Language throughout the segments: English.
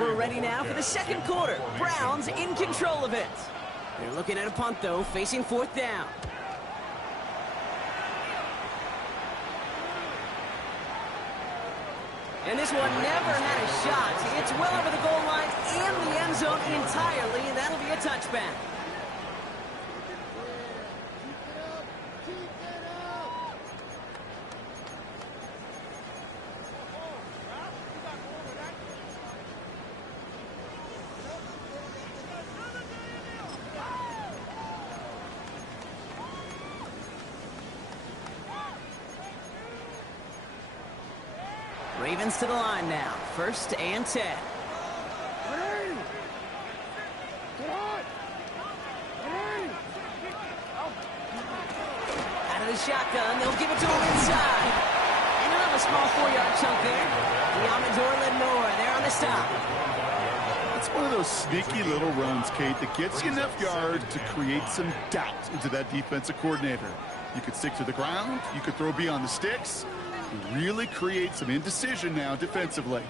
We're ready now for the second quarter. Browns in control of it. They're looking at a punt, though, facing fourth down. And this one never had a shot. It's well over the goal line and the end zone entirely, and that'll be a touchback. Ravens to the line now. 1st and 10. Out of the shotgun, they'll give it to him inside. And they'll have a small 4-yard chunk there. Diamondor Lenore there on the stop. It's one of those sneaky little runs, Kate, that gets you enough yards to create some doubt into that defensive coordinator. You could stick to the ground. You could throw beyond the sticks. Really create some indecision now defensively.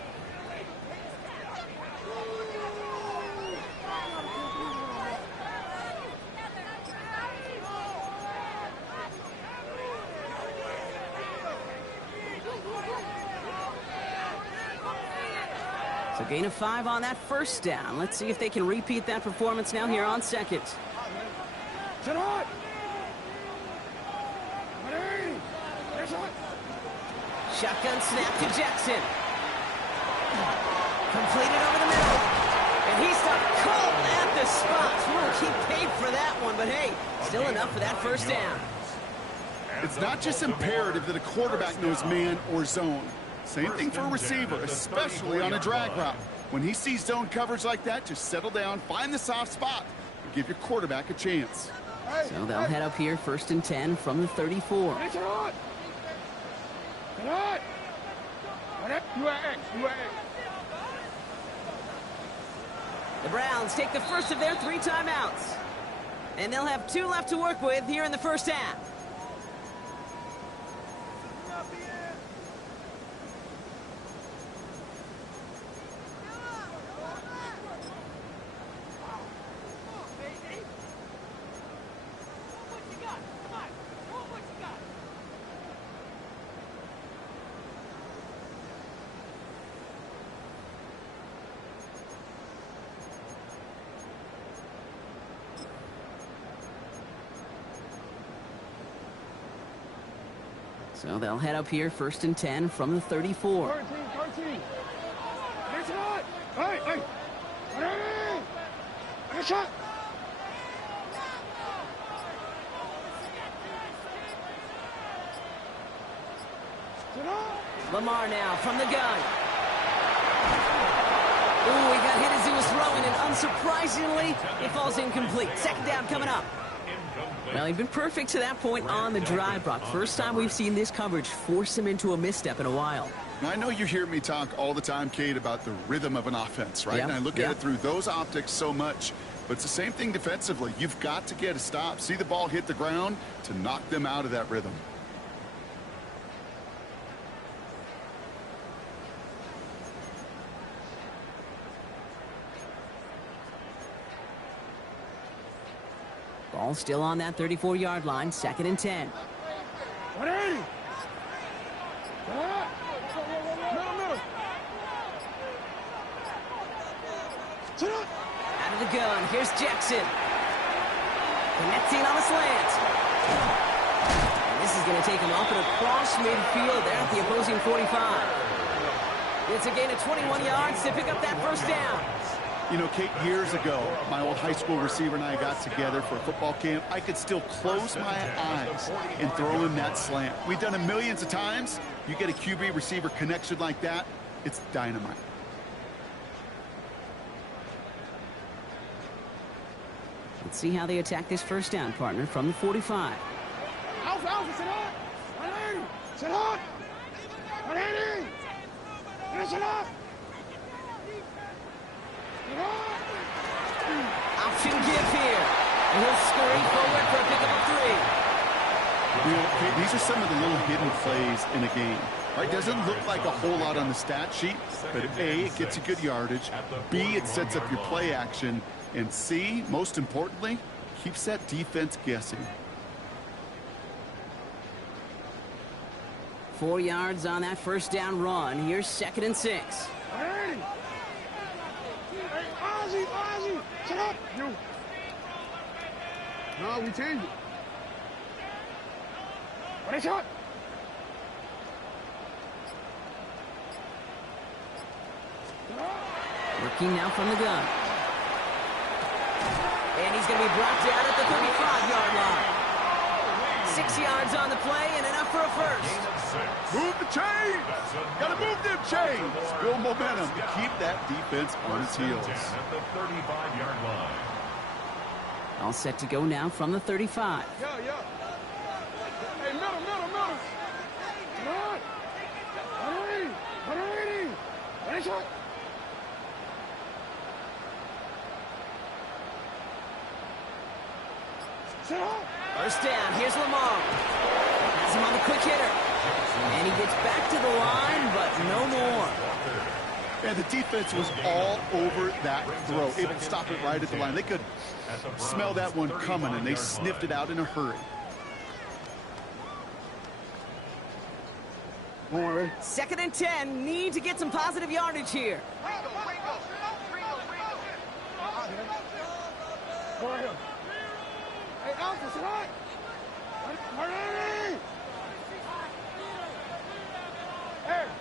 So gain of 5 on that 1st down. Let's see if they can repeat that performance now here on 2nd. Shotgun snap to Jackson. Completed over the middle. And he stopped cold at the spot. We won't keep paid for that one, but hey, still enough for that 1st down. It's not just imperative that a quarterback knows man or zone. Same thing for a receiver, especially on a drag route. When he sees zone coverage like that, just settle down, find the soft spot, and give your quarterback a chance. So they'll head up here 1st and 10 from the 34. The Browns take the first of their 3 timeouts. And they'll have 2 left to work with here in the 1st half. So they'll head up here 1st and 10 from the 34. 13. Lamar now from the gun. Ooh, he got hit as he was throwing, and unsurprisingly, it falls incomplete. 2nd down coming up. Well, he'd been perfect to that point on the drive, Brock. First time we've seen this coverage force him into a misstep in a while. Now, I know you hear me talk all the time, Kate, about the rhythm of an offense, right? And I look at it through those optics so much. But it's the same thing defensively. You've got to get a stop, see the ball hit the ground to knock them out of that rhythm. Ball still on that 34-yard line, 2nd and 10. Out of the gun, here's Jackson. Connecting on the slant. And this is going to take him up and across midfield there at the opposing 45. It's a gain of 21 yards to pick up that 1st down. You know, Kate, years ago, my old high school receiver and I got together for a football camp. I could still close my eyes and throw him that slant. We've done it millions of times. You get a QB receiver connection like that, it's dynamite. Let's see how they attack this 1st down, partner, from the 45. Option give here. And he'll scurry forward for a pickup of 3. You know, okay, these are some of the little hidden plays in a game. Right? Doesn't look like a whole lot on the stat sheet, but A, it gets you good yardage. B, it sets up your play action. And C, most importantly, keeps that defense guessing. 4 yards on that first down run. Here's 2nd and 6. Hey, Ozzie, shut up. You. No, we change it. What is shot? Working now from the gun. And he's going to be brought down at the 35-yard line. 6 yards on the play and enough for a first. Move the chains! Gotta move them chains! Build momentum to keep that defense on its heels. At the 35-yard line. All set to go now from the 35. Yeah. Hey, middle. Come on. What is shot? Sit up. First down, here's Lamar. Has him on the quick hitter. And he gets back to the line, but no more. And the defense was all over that throw, able to stop it right at the line. They could smell that one coming, and they sniffed it out in a hurry. Don't worry. 2nd and 10, need to get some positive yardage here. Go ahead. Hey, Alpha, sit up. Hurry.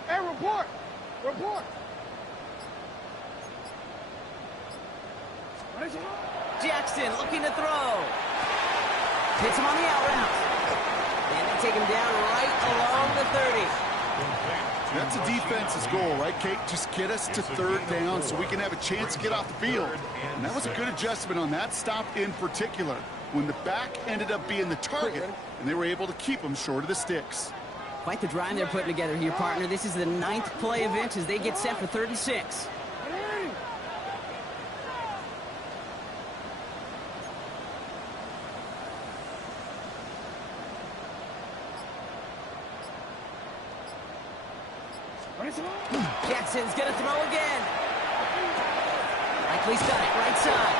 Hey, report. What is it? Jackson looking to throw. Hits him on the out route. And they take him down right along the 30. That's a defense's goal, right, Kate? Just get us to 3rd down so we can have a chance to get off the field. And that was a good adjustment on that stop in particular, when the back ended up being the target, and they were able to keep him short of the sticks. Quite the drive they're putting together here, partner. This is the 9th play of it as they get set for 3rd and 6. Jackson's going to throw again. Likely's got it right side.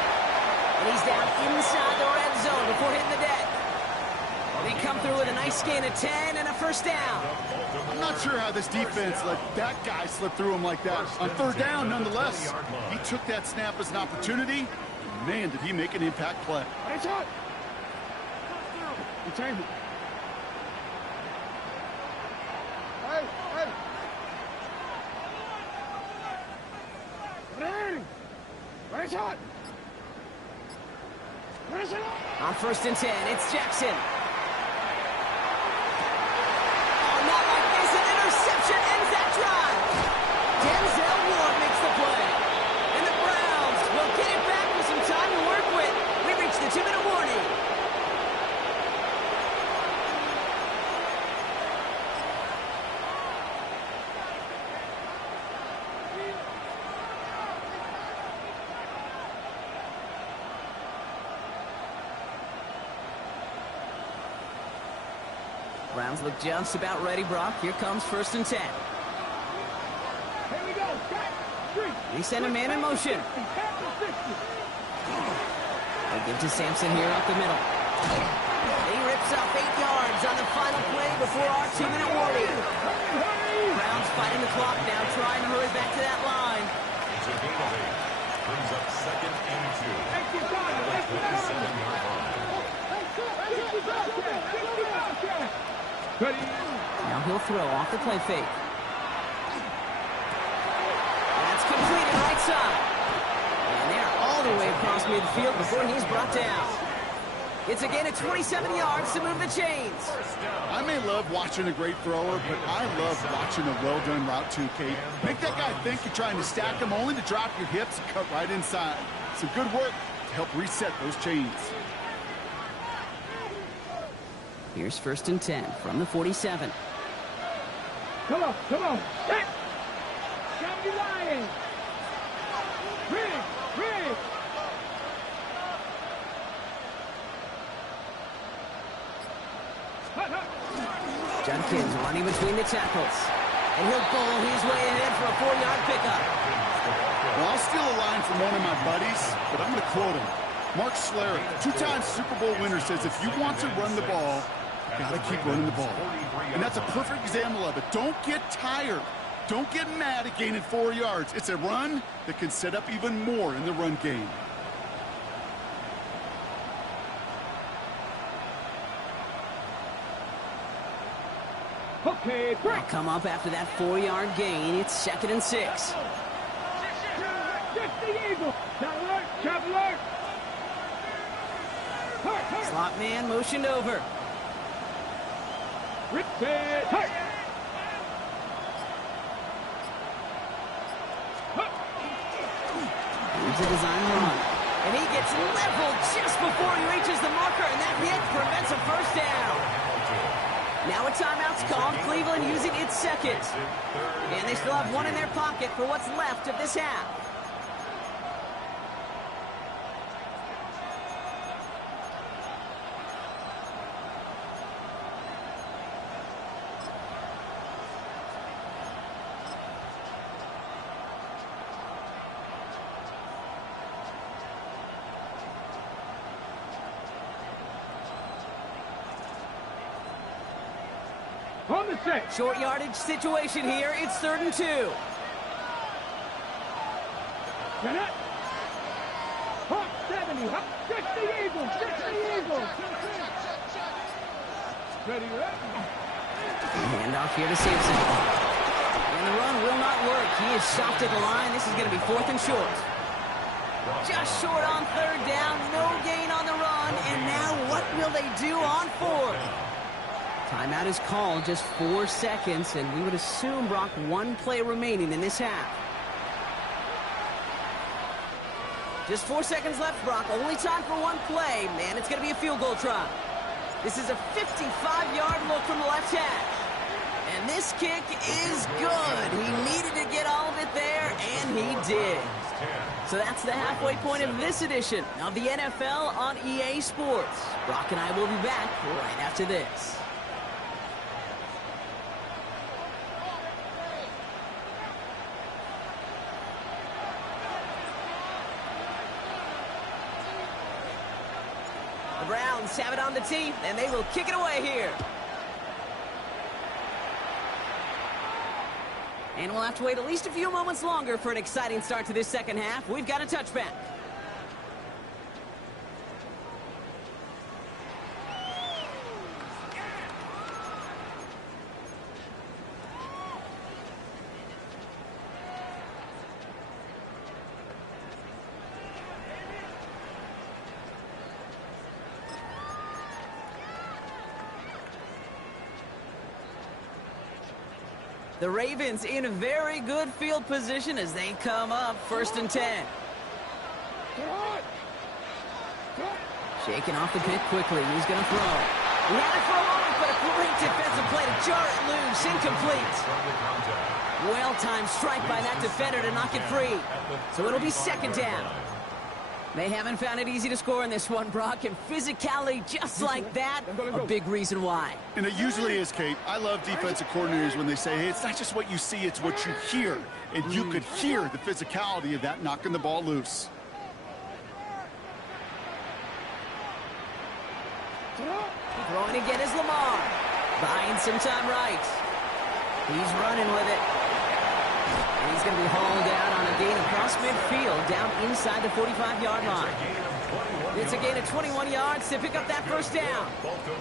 And he's down inside the red zone before hitting the deck. They come through with a nice gain of 10 and a first down. I'm not sure how this defense let that guy slip through him like that. On 3rd down, nonetheless, he took that snap as an opportunity. Man, did he make an impact play. Hey, shot. You change it. Hey. Right shot. On 1st and 10, it's Jackson. Oh, not like this. An interception ends that drive. Denzel Ward makes the play. And the Browns will get it back with some time to work with. We reach the 2-minute warning. Browns look just about ready, Brock. Here comes 1st and 10. Here we go. They send a man in motion. They give to Sampson here up the middle. He rips up 8 yards on the final play before our 2-minute warning. Browns fighting the clock now, trying to hurry back to that line. It's a gain of 8. Brings up 2nd and 2. Now he'll throw off the play fake. That's completed right side. And they're all the way across midfield before he's brought down. It's a gain of 27 yards to move the chains. I may love watching a great thrower, but I love watching a well-done route too, Kate. Make that guy think you're trying to stack him only to drop your hips and cut right inside. Some good work to help reset those chains. Here's 1st and 10 from the 47. Come on. Hey! Stop the line! Ready! Judkins running between the tackles. And he'll bowl his way ahead for a 4-yard pickup. Well, I'll steal a line from one of my buddies, but I'm going to quote him. Mark Schlereth, 2-time Super Bowl winner, says if you want to run the ball, you got to keep running the ball. And that's a perfect example of it. Don't get tired. Don't get mad at gaining 4 yards. It's a run that can set up even more in the run game. Okay, They'll come up after that 4-yard gain. It's 2nd and 6. Just the Eagle. Traveler. Slot man motioned over. Here's a design run. And he gets leveled just before he reaches the marker, and that hit prevents a first down. Now a timeout's called. Cleveland using its second. And they still have one in their pocket for what's left of this half. On the set. Short yardage situation here. It's 3rd and 2. Cannot. Hawk 70. Hawk. Just the Eagle. Ready, Handoff here to Sampson. And the run will not work. He is stopped at the line. This is going to be 4th and short. Just short on 3rd down. No gain on the run. And now what will they do on 4th? Timeout is called, just 4 seconds, and we would assume, Brock, 1 play remaining in this half. Just 4 seconds left, Brock. Only time for 1 play. Man, it's going to be a field goal try. This is a 55-yard look from the left hash. And this kick is good. He needed to get all of it there, and he did. So that's the halfway point of this edition of the NFL on EA Sports. Brock and I will be back right after this. The Browns have it on the tee, and they will kick it away here. And we'll have to wait at least a few moments longer for an exciting start to this second half. We've got a touchback. The Ravens in a very good field position as they come up 1st and 10. Shaking off the pick quickly. He's going to throw. He had it for a moment, but a great defensive play to jar it loose. Incomplete. Well-timed strike by that defender to knock it free. So it'll be 2nd down. They haven't found it easy to score in this one, Brock, and physicality just like that, a big reason why. And it usually is, Kate. I love defensive coordinators when they say, hey, it's not just what you see, it's what you hear. And you could hear the physicality of that knocking the ball loose. Throwing again is Lamar. Buying some time right. He's running with it. And he's going to be hauled out on a gain across midfield down inside the 45-yard line. It's a gain of 21 yards to pick up that 1st down.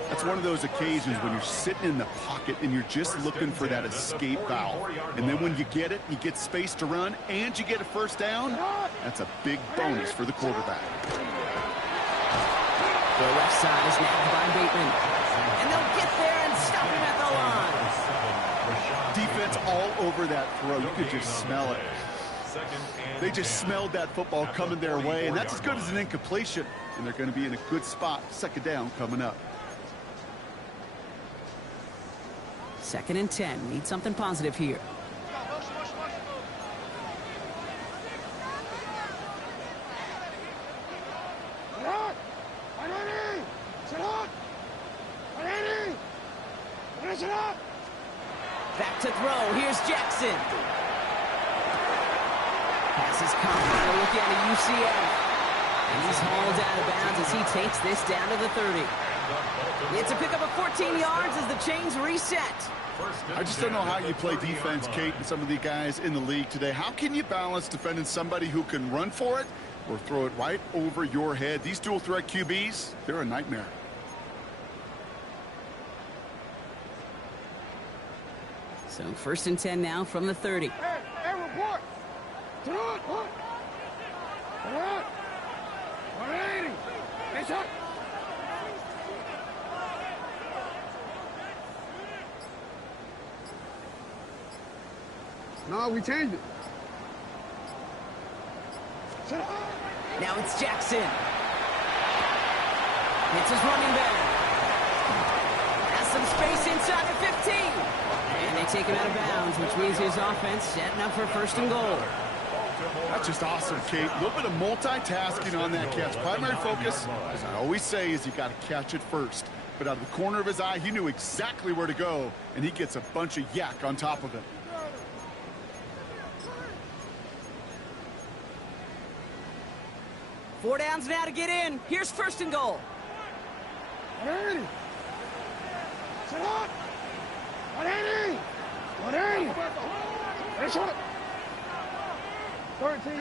That's one of those occasions when you're sitting in the pocket and you're just looking for that escape valve. And then when you get it, you get space to run, and you get a 1st down, that's a big bonus for the quarterback. The left side is nabbed by Bateman. And they'll get there and stop him at the line. Defense all over that throw. You could just smell it. They just smelled that football coming their way, and that's as good as an incompletion. And they're going to be in a good spot. 2nd down coming up. 2nd and 10. Need something positive here. Listen up! Back to throw. Here's Jackson. Passes confident. A look at UCF. And he's hauled out of bounds as he takes this down to the 30. It's a pickup of 14 yards as the chains reset. I just don't know how you play defense, Kate, and some of the guys in the league today. How can you balance defending somebody who can run for it or throw it right over your head? These dual threat QBs, they're a nightmare. So 1st and 10 now from the 30. Hey, report! To the hood! To the hood! 180! It's up! No, we changed it. Sit up! Now it's Jackson. It's his running back. Has some space inside the 15. And they take him out of bounds, which means his offense setting up for 1st and goal. That's just awesome, Kate. A little bit of multitasking on that catch. Primary focus, as I always say, is you got to catch it first. But out of the corner of his eye, he knew exactly where to go, and he gets a bunch of yak on top of it. Four downs now to get in. Here's 1st and goal. 180! Sit up! 180! 180! It's up! 13.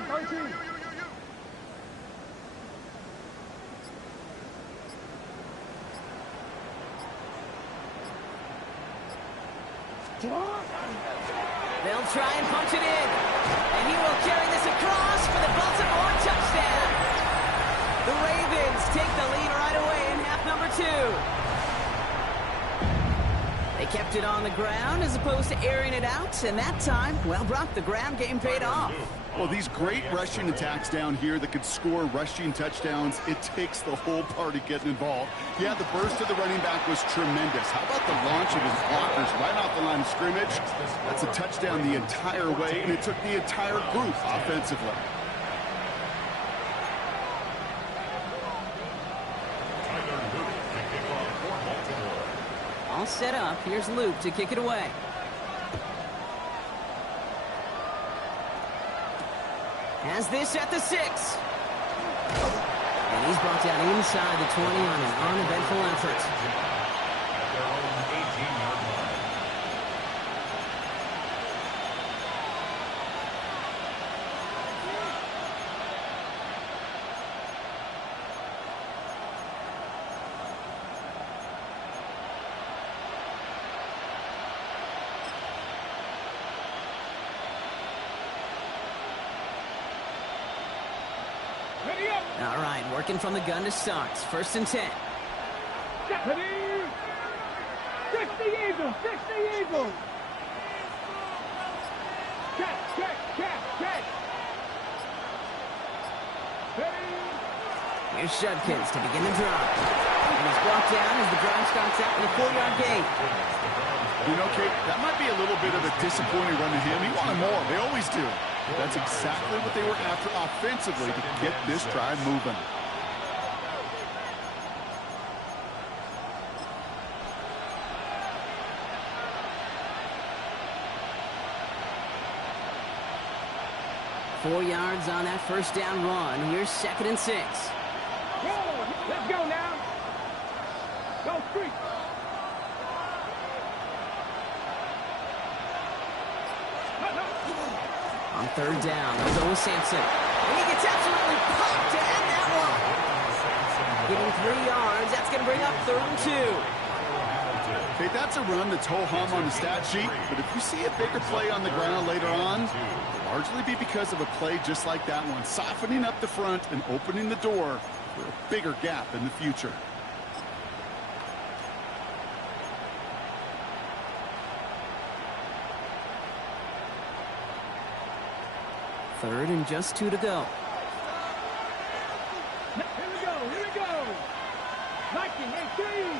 They'll try and punch it in. And he will carry this across for the Baltimore touchdown. The Ravens take the lead right away in half number 2. They kept it on the ground as opposed to airing it out. And that time, well, Brock, the ground game paid off. Well, these great rushing attacks down here that could score rushing touchdowns, it takes the whole party getting involved. Yeah, the burst of the running back was tremendous. How about the launch of his blockers right off the line of scrimmage? That's a touchdown the entire way, and it took the entire group offensively. All set up. Here's Luke to kick it away. Has this at the 6. And he's brought down inside the 20 on an uneventful effort. At their own 18-yard line. All right, working from the gun to start. 1st and 10. Ready? 60 Eagles! 60 Eagles! Catch! Ready? Here's Judkins to begin the drive. And he's brought down as the drive starts out in the 4-yard gate. You know, Kate, that might be a little bit of a disappointing run to him. He wanted more. They always do. That's exactly what they were after offensively to get this drive moving. Four yards on that 1st down run. Here's 2nd and 6. Let's go now. Go street. On 3rd down, they'll go with Sampson. And he gets absolutely popped to end that one. Giving 3 yards. That's going to bring up 3rd and 2. Okay, that's a run that's ho-hum on the stat sheet, but if you see a bigger play on the ground later on, it'll largely be because of a play just like that one, softening up the front and opening the door for a bigger gap in the future. Third and just 2 to go. Here we go. 1918.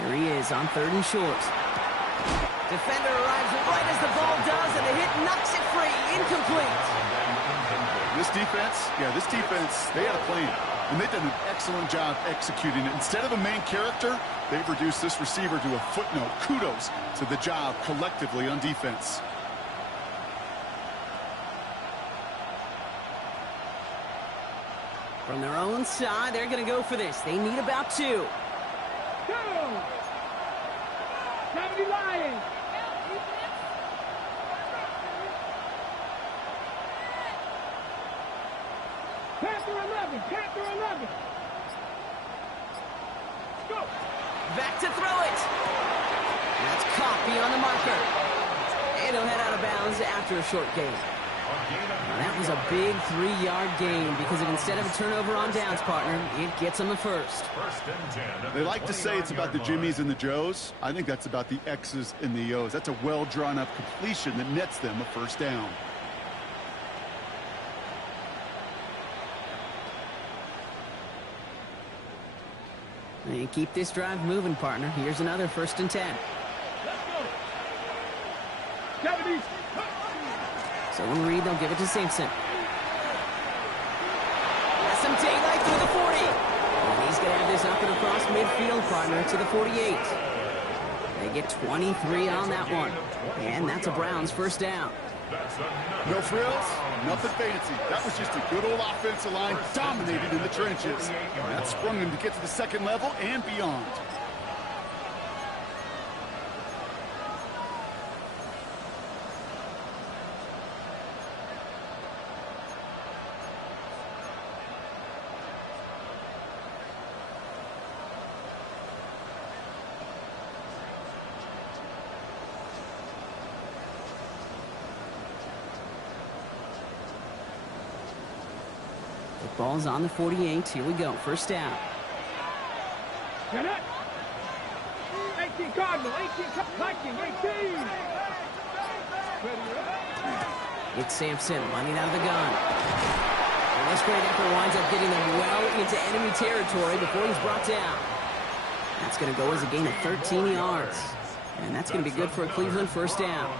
Here he is on 3rd and short. Defender arrives right as the ball does, and the hit knocks it free. Incomplete. This defense, they had a plan, and they did an excellent job executing it. Instead of a main character, They've reduced this receiver to a footnote. Kudos to the job collectively on defense. From their own side, they're going to go for this. They need about 2. Go! 70 Lions! Panther 11! Panther 11! Go! Back to throw it. That's caught beyond the marker. And he'll head out of bounds after a short gain. Now that was a big 3-yard gain because instead of a turnover on downs, partner, it gets them the first. They like to say it's about the Jimmies and the Joes. I think that's about the X's and the O's. That's a well-drawn-up completion that nets them a first down. And keep this drive moving, partner. Here's another 1st and 10. Let's go! 70! So when Reed, they'll give it to Sampson. Has some daylight through the 40. And he's going to have this up and across midfield, partner, to the 48. They get 23 on that one. And that's a Browns first down. No frills, nothing fancy. That was just a good old offensive line dominated in the trenches. And that sprung them to get to the second level and beyond. Ball's on the 48. Here we go. First down. Get it! 18 Cardinal, 18 Viking, 18! It's Sampson running out of the gun. And this great effort winds up getting them well into enemy territory before he's brought down. That's going to go as a gain of 13 yards. And that's going to be good for a Cleveland first down.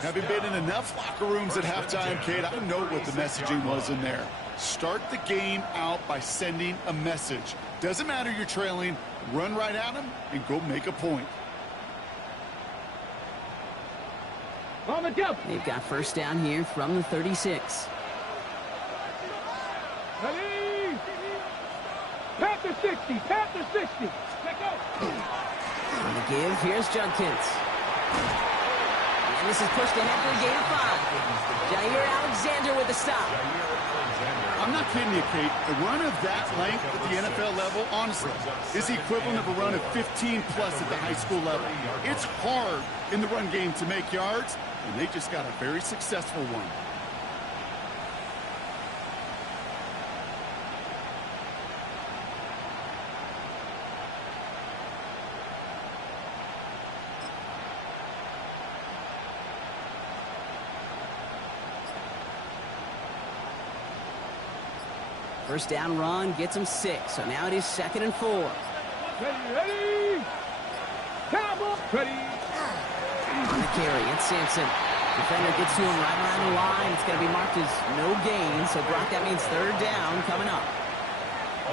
Having been in enough locker rooms at halftime, Kate, I know what the messaging was in there. Start the game out by sending a message. Doesn't matter you're trailing, run right at them and go make a point. On the jump! They've got first down here from the 36. Ready! Panther 60! Panther 60! Let go! On the give, here's Judkins. And this is pushed ahead for a gain of 5. Jair Alexander with the stop. I'm not kidding you, Kate. A run of that length at the NFL level, honestly, is the equivalent of a run of 15-plus at the high school level. It's hard in the run game to make yards, and they just got a very successful one. First down run gets him 6. So now it is 2nd and 4. Ready, ready! Cowboy! Ready! On the carry, it's Sampson. Defender gets to him right around the line. It's going to be marked as no gain. So, Brock, that means 3rd down coming up.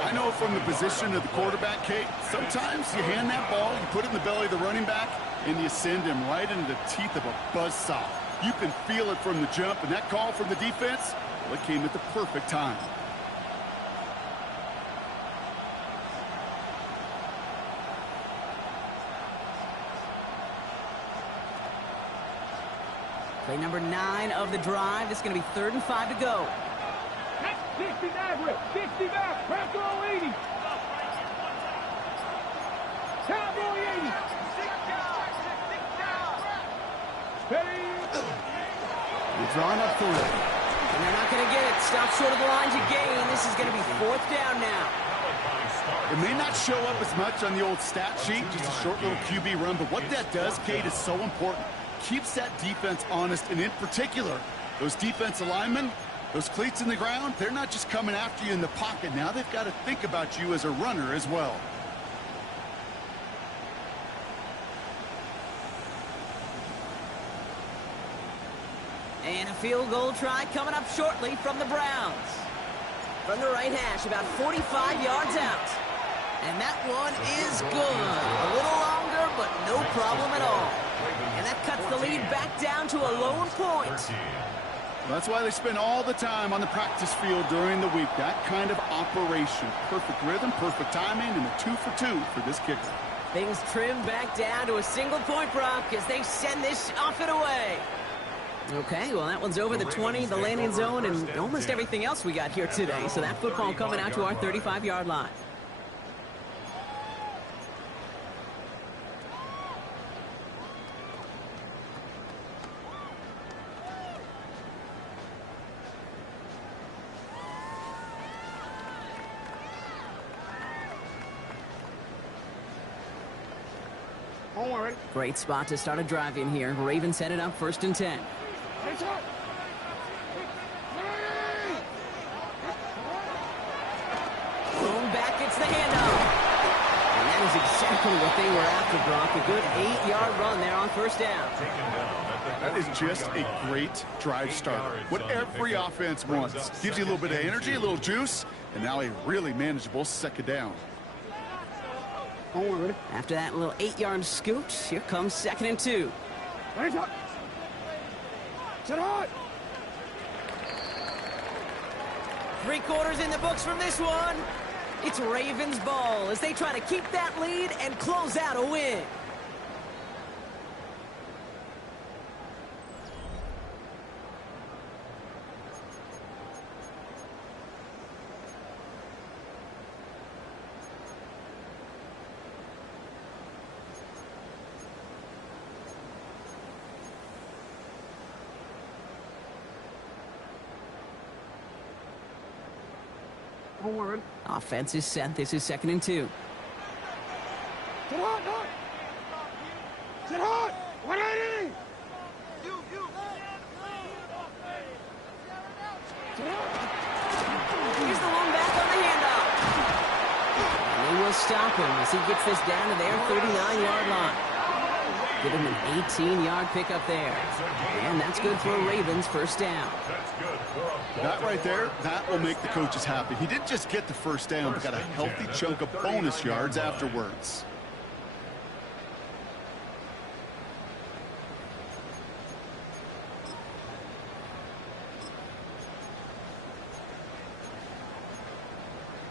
I know from the position of the quarterback, Kate, sometimes you hand that ball, you put it in the belly of the running back, and you send him right into the teeth of a buzzsaw. You can feel it from the jump, and that call from the defense, well, it came at the perfect time. Play number 9 of the drive. It's going to be 3rd and 5 to go. 60 Maverick! 60 back! Panther 80! Cowboy 80! Ready! He's drawing up 3. And they're not going to get it. Stop short of the line to gain. This is going to be 4th down now. It may not show up as much on the old stat sheet, just a short little QB run, but what that does, Kate, is so important. Keeps that defense honest, and in particular, those defensive linemen, those cleats in the ground, they're not just coming after you in the pocket. Now they've got to think about you as a runner as well. And a field goal try coming up shortly from the Browns. From the right hash, about 45 yards out. And that one is good. problem at all. And that cuts the lead back down to a lone point. That's why they spend all the time on the practice field during the week. That kind of operation. Perfect rhythm, perfect timing, and a 2 for 2 for this kicker. Things trim back down to a single point, Brock, as they send this off and away. Okay, well, that one's over the 20, the landing zone, and almost everything else we got here today. So that football coming out to our 35-yard line. Don't worry. Great spot to start a drive in here. Ravens set it up 1st and 10. It's up. Boom, back gets the handoff. And that is exactly what they were after, Brock. A good 8-yard run there on 1st down. That is just a great drive starter. What every offense wants. Gives you a little bit of energy, a little juice, and now a really manageable 2nd down. Don't worry. After that little 8-yard scoot, here comes 2nd and 2. It's up. Sit hard. 3 quarters in the books from this one. It's Ravens ball as they try to keep that lead and close out a win. Don't worry. Offense is set. This is 2nd and 2. Sit hard, dog. Sit hard. 180. Sit hard. Here's the one back on the handoff. And they will stop him as he gets this down to their 39-yard line. Give him an 18-yard pickup there. And that's good for a Ravens 1st down. That right there, that will make the coaches happy. He didn't just get the 1st down, but got a healthy chunk of bonus yards afterwards.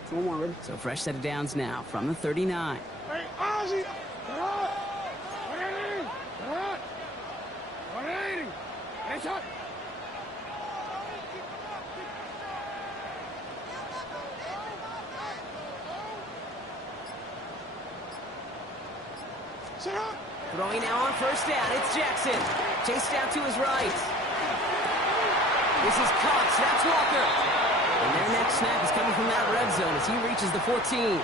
Don't worry. So fresh set of downs now from the 39. Hey, Ozzy. Sit hard. 180. Sit hard. 180. It's up. Sit up. Throwing now on 1st down. It's Jackson. Chased out to his right. This is caught. Snaps Walker. And their next snap is coming from that red zone as he reaches the 14.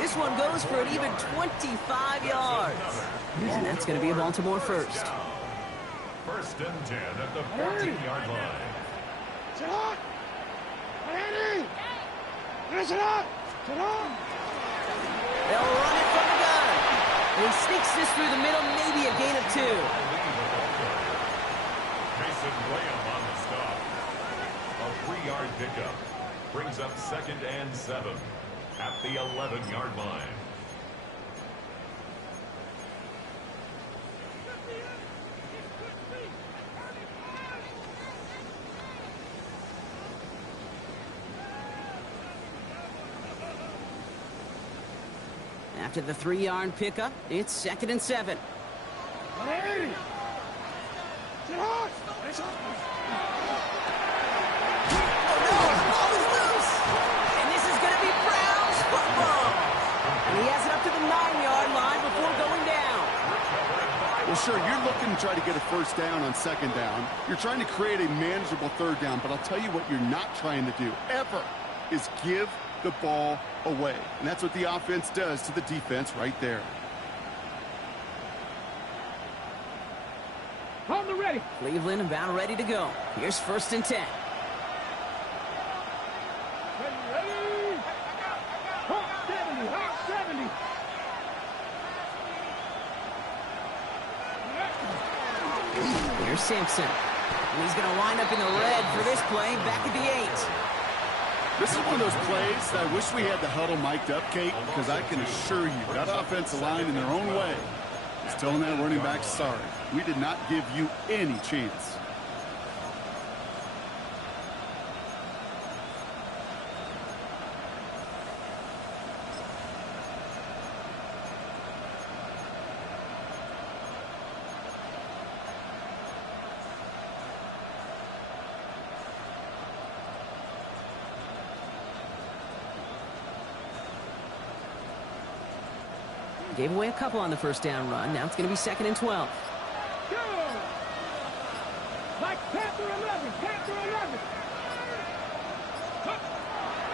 This one goes for an even 25 yards. And that's going to be a Baltimore 1st. 1st and 10 at the 14-yard line. Sit up. 180. Sit up. Sit up. They'll run it from the gun. And he sneaks this through the middle, maybe a gain of 2. Mason Graham on the stop. A 3-yard pickup brings up 2nd and 7 at the 11-yard line. After the 3-yard pickup, it's 2nd and 7. 180. Sit hard. It's up. Oh no, the ball is loose! And this is going to be Browns football! And he has it up to the 9-yard line before going down. Well, sure, you're looking to try to get a 1st down on 2nd down. You're trying to create a manageable 3rd down, but I'll tell you what you're not trying to do, ever, is give the ball away. And that's what the offense does to the defense right there. On the ready. Cleveland about ready to go. Here's 1st and 10. Ready. Hot 70. Hot 70. Here's Sampson. And he's going to wind up in the red for this play back at the 8. This is one of those plays that I wish we had the huddle mic'd up, Kate, because I can assure you that offensive line in their own way He's telling that running back, sorry, we did not give you any chance. Gave away a couple on the first down run. Now it's going to be 2nd and 12. Go! Like Panther 11, Panther 11.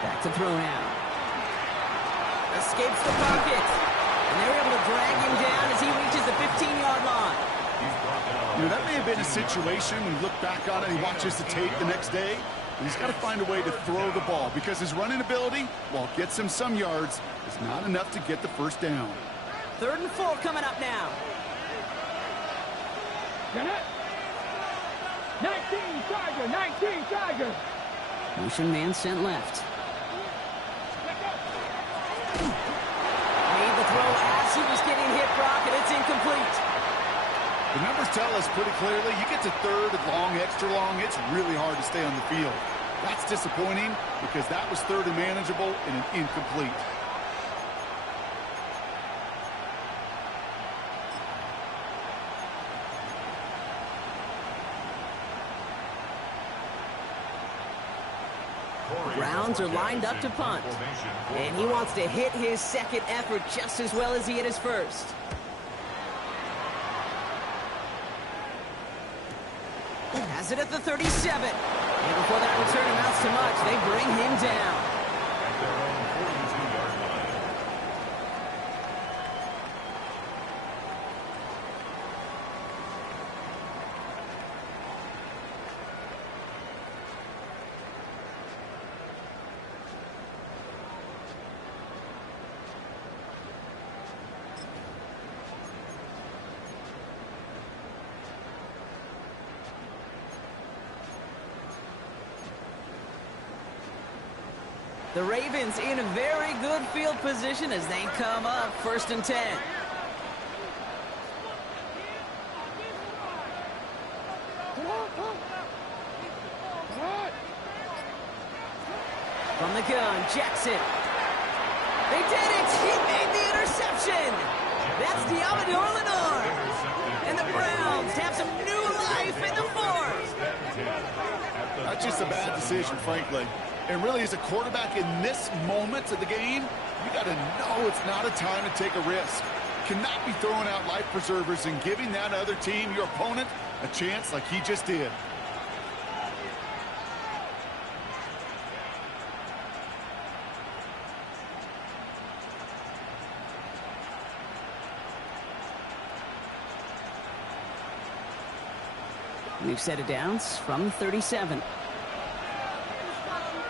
Back to throw now. Escapes the pocket. And they're able to drag him down as he reaches the 15-yard line. You know, that may have been a situation when you look back on it and he watches the tape the next day. He's got to find a way to throw the ball because his running ability, while it gets him some yards, is not enough to get the first down. 3rd and 4 coming up now. Get it? 19 Tiger, 19 Tiger. Motion man sent left. Made the throw as he was getting hit, Brock, and it's incomplete. The numbers tell us pretty clearly, you get to 3rd and long, extra long, it's really hard to stay on the field. That's disappointing because that was 3rd and manageable and an incomplete. Browns are lined up to punt. And he wants to hit his second effort just as well as he hit his first. Has it at the 37. And before that return amounts to much, they bring him down. At their own 42-yard line. The Ravens in a very good field position as they come up 1st and 10. From the gun, Jackson. They did it! He made the interception! That's Diamador Lenore! And the Browns have some new life in the 4th! That's just a bad decision, frankly. And really, as a quarterback in this moment of the game, you got to know it's not a time to take a risk. Cannot be throwing out life preservers and giving that other team, your opponent, a chance like he just did. We've set it downs from 37.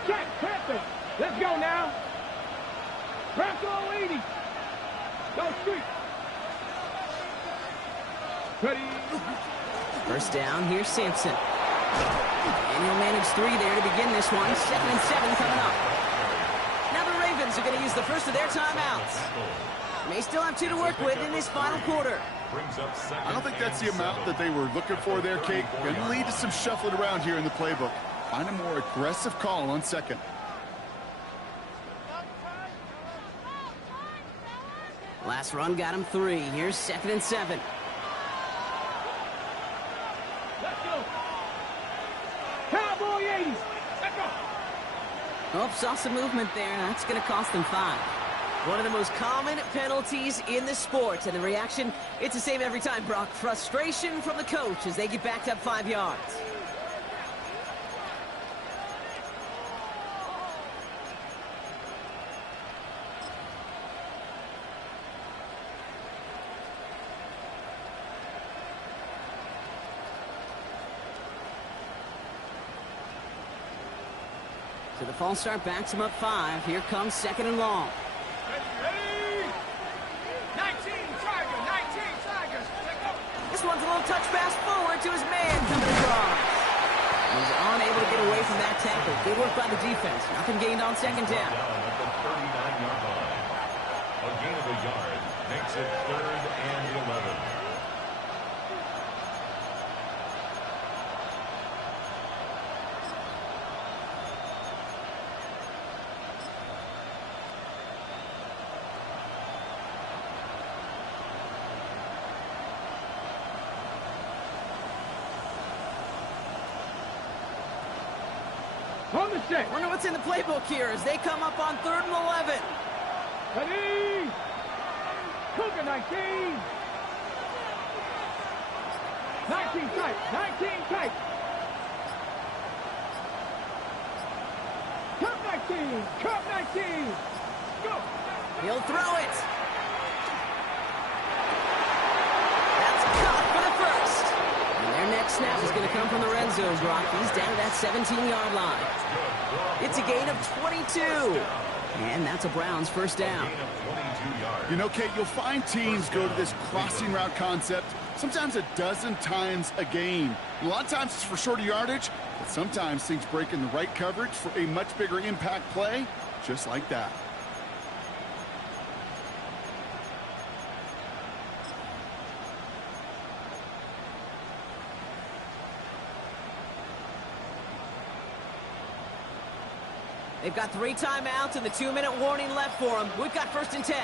Jack Panther. Let's go now. Bronco 80. Go street. Ready. First down, here's Sampson. And he'll manage 3 there to begin this one. 2nd and 7 coming up. Now the Ravens are going to use the first of their timeouts. May still have 2 to work with in this final quarter. I don't think that's the amount that they were looking for there, Kate. Going to lead to some shuffling around here in the playbook. Find a more aggressive call on 2nd. Last run got him 3. Here's 2nd and 7. Let's go. Cowboy 80s. Let's go. Oh, saw some movement there. That's going to cost them 5. One of the most common penalties in the sport. And the reaction, it's the same every time, Brock. Frustration from the coach as they get backed up 5 yards. So the false start backs him up 5. Here comes 2nd and long. Ready. 19 Tiger. 19 Tigers. Let's go. This one's a little touch pass forward to his man coming across. He's unable to get away from that tackle. Good work by the defense. Nothing gained on 2nd down. At the 39-yard line. A gain of a yard makes it 3rd and 11. On the set. Wonder what's in the playbook here as they come up on 3rd and 11. Ready. Cougar 19. 19 tight. 19 tight. Cup 19. Cup 19. Go. He'll throw it. That's caught for the first. And their next snap is going to come from the red zone, Brock. He's down to that 17-yard line. It's a gain of 22. And that's a Browns first down. You know, Kate, you'll find teams go to this crossing route concept sometimes a dozen times a game. A lot of times it's for shorter yardage, but sometimes things break in the right coverage for a much bigger impact play, just like that. They've got 3 timeouts and the 2-minute warning left for them. We've got 1st and 10.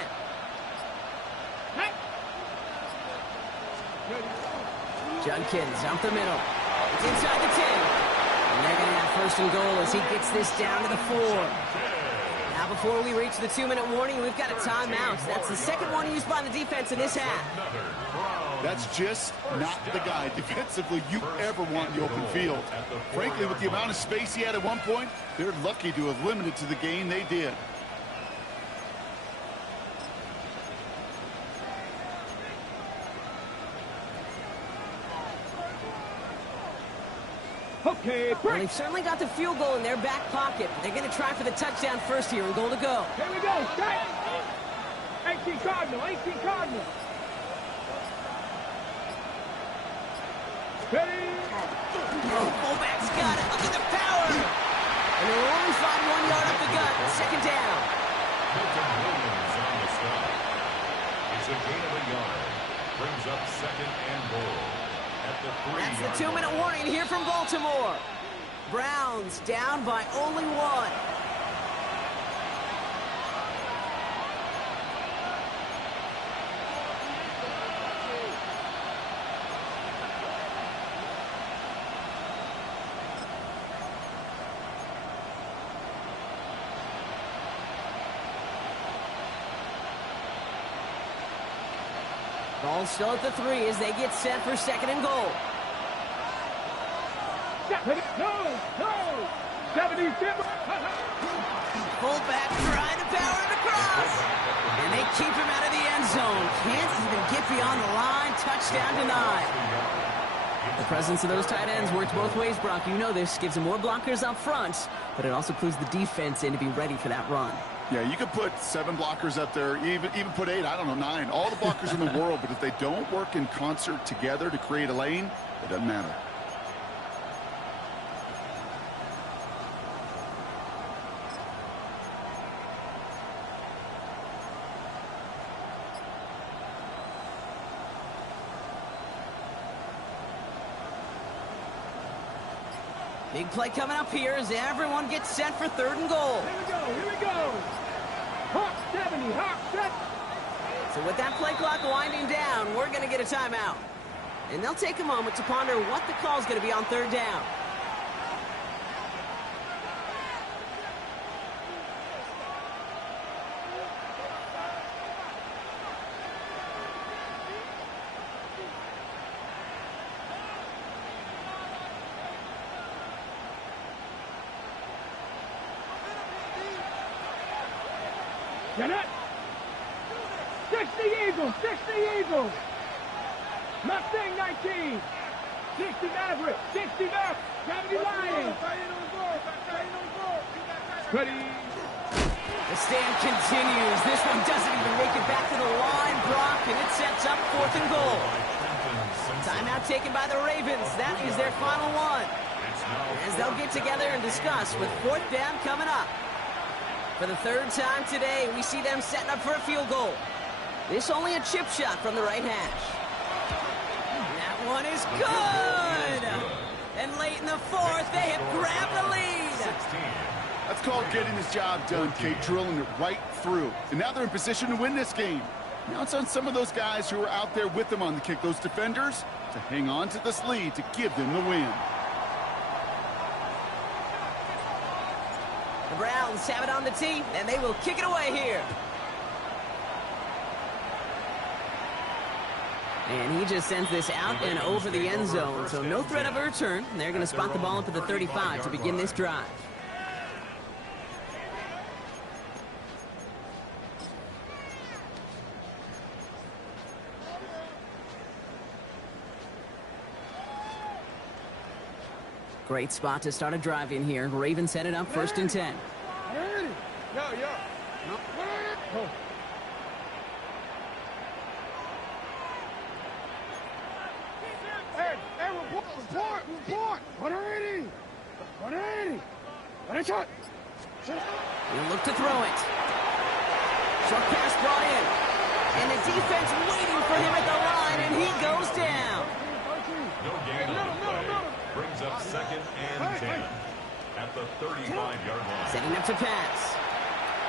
Judkins up the middle. It's inside the 10. And they're going to have 1st and goal as he gets this down to the 4. Now before we reach the 2-minute warning, we've got a timeout. That's the second one used by the defense in this half. That's just not the guy defensively you ever want in the open field. Frankly, with the amount of space he had at one point, they're lucky to have limited to the gain they did. Okay, Well, break. they've certainly got the field goal in their back pocket. They're going to try for the touchdown first here and goal to go. Here we go. Strike. 18 Cardinal. 18 Cardinal. Ready. Fullback's got it. Look at the power. And they'll only find 1 yard up the gut. 2nd down. Milton Williams on the stop. It's a gain of a yard. Brings up 2nd and goal. At the 3-yard That's the 2-minute warning here from Baltimore. Browns down by only 1. Ball still at the 3 as they get set for 2nd and goal. No. 70. Fullback trying to power it across. And they keep him out of the end zone. Can't even get beyond the line. Touchdown denied. The presence of those tight ends works both ways, Brock. You know this. Gives them more blockers up front, but it also clues the defense in to be ready for that run. Yeah, you could put 7 blockers up there, even put 8, I don't know, 9. All the blockers in the world, but if they don't work in concert together to create a lane, it doesn't matter. Big play coming up here as everyone gets set for 3rd and goal. Here we go. Here we go. Hawk 70. Hawk set. So with that play clock winding down, we're going to get a timeout. And they'll take a moment to ponder what the call is going to be on 3rd down. Get it. 60 Eagles. 60 Eagles. Mustang 19. 60 Maverick. 60 Maverick. 70 Lions. Ready. The stand continues. This one doesn't even make it back to the line, Brock, and it sets up 4th and goal. Timeout taken by the Ravens. That is their final one. As they'll get together and discuss with 4th down coming up. For the 3rd time today, we see them setting up for a field goal. This only a chip shot from the right hash. And that one is good! And late in the 4th, they have grabbed the lead. That's called getting his job done, Kate, drilling it right through. And now they're in position to win this game. Now it's on some of those guys who are out there with them on the kick, those defenders, to hang on to this lead to give them the win. The Browns have it on the tee, and they will kick it away here. And he just sends this out and over the end zone, so no threat of a return. They're going to spot the ball up at the 35 to begin this drive. Great spot to start a drive in here. Ravens set it up 1st and 10. Report! 180! 180! He'll look to throw it. Short pass brought in. And the defense waiting for him at the line, and he goes down. No gain on the play. Brings up 2nd and 10 at the 35-yard line. Setting up to pass.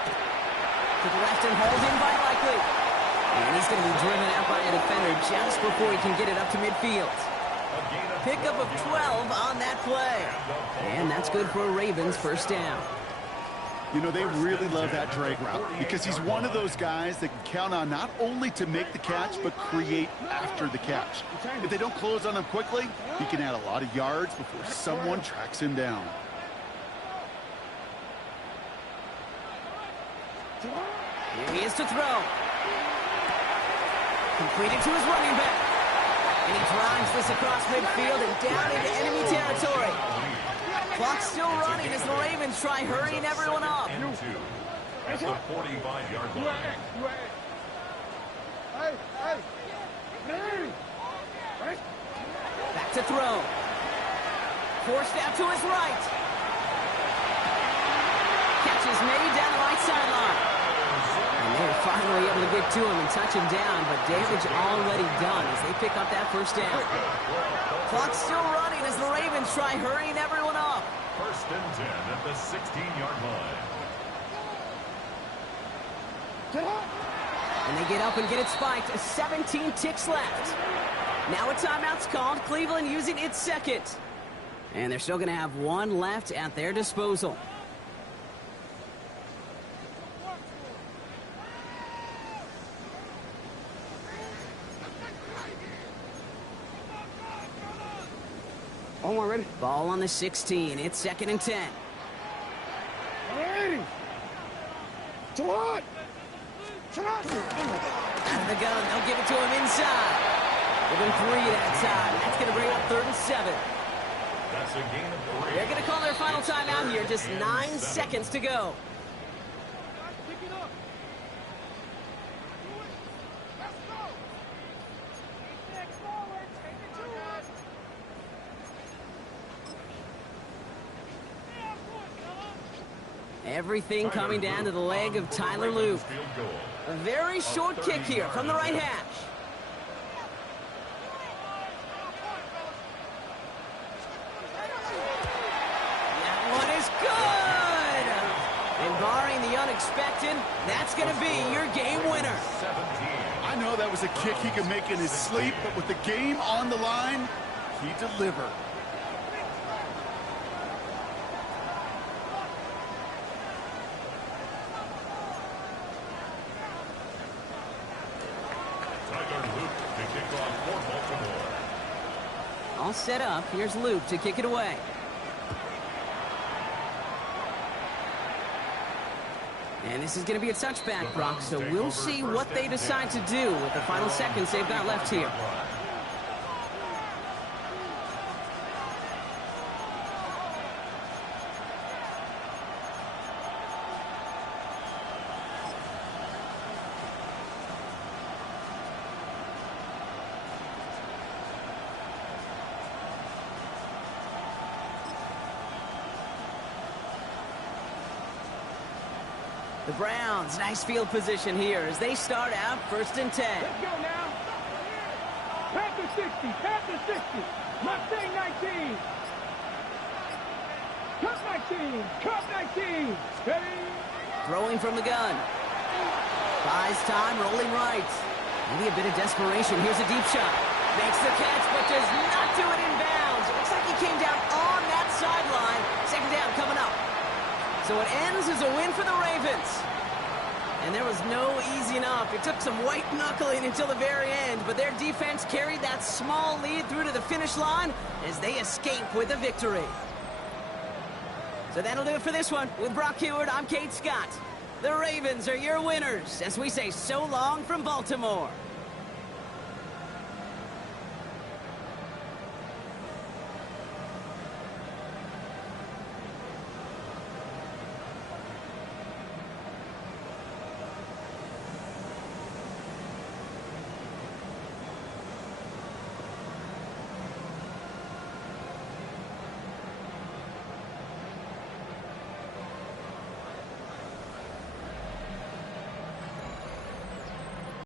To the left and hauled in by Likely. And he's going to be driven out by a defender just before he can get it up to midfield. Pickup of 12 on that play. And that's good for a Ravens 1st down. You know, they really love that drag route because he's one of those guys that can count on not only to make the catch, but create after the catch. If they don't close on him quickly, he can add a lot of yards before someone tracks him down. Here he is to throw. Completed to his running back. And he drives this across midfield and down into enemy territory. Clock's still running as the Ravens try hurrying everyone up. At the 45-yard line. Back to throw. Forced out to his right. Catch is made down the right sideline. And they're finally able to get to him and touch him down, but damage already done as they pick up that 1st down. Clock's still running as the Ravens try hurrying everyone up. 1st and 10 at the 16-yard line. And they get up and get it spiked. 17 ticks left. Now a timeout's called. Cleveland using its 2nd. And they're still going to have 1 left at their disposal. Oh, ready? Ball on the 16. It's 2nd and 10. 180! What? Out of the gun. They'll give it to him inside. Within 3 that time. That's going to bring up 3rd and 7. That's a gain of 3. They're going to call their final timeout here. Just 9 seconds to go. Everything coming down to the leg of Tyler Loop. A very short kick here from the right hash. That one is good! And barring the unexpected, that's going to be your game winner. I know that was a kick he could make in his sleep, but with the game on the line, he delivered. All set up. Here's Luke to kick it away. And this is going to be a touchback, Brock, so we'll see what they decide to do with the final seconds they've got left here. The Browns, nice field position here as they start out 1st and 10. Let's go now. Panther 60, Panther 60. Mustang 19. Cup 19, Cup 19. Ready? Throwing from the gun. Buys time, rolling right. Maybe a bit of desperation. Here's a deep shot. Makes the catch, but does not do it in bounds. It looks like he came down on that sideline. 2nd down coming up. So it ends as a win for the Ravens. And there was no easing up. It took some white knuckling until the very end, but their defense carried that small lead through to the finish line as they escape with a victory. So that'll do it for this one. With Brock Huard, I'm Kate Scott. The Ravens are your winners as we say so long from Baltimore.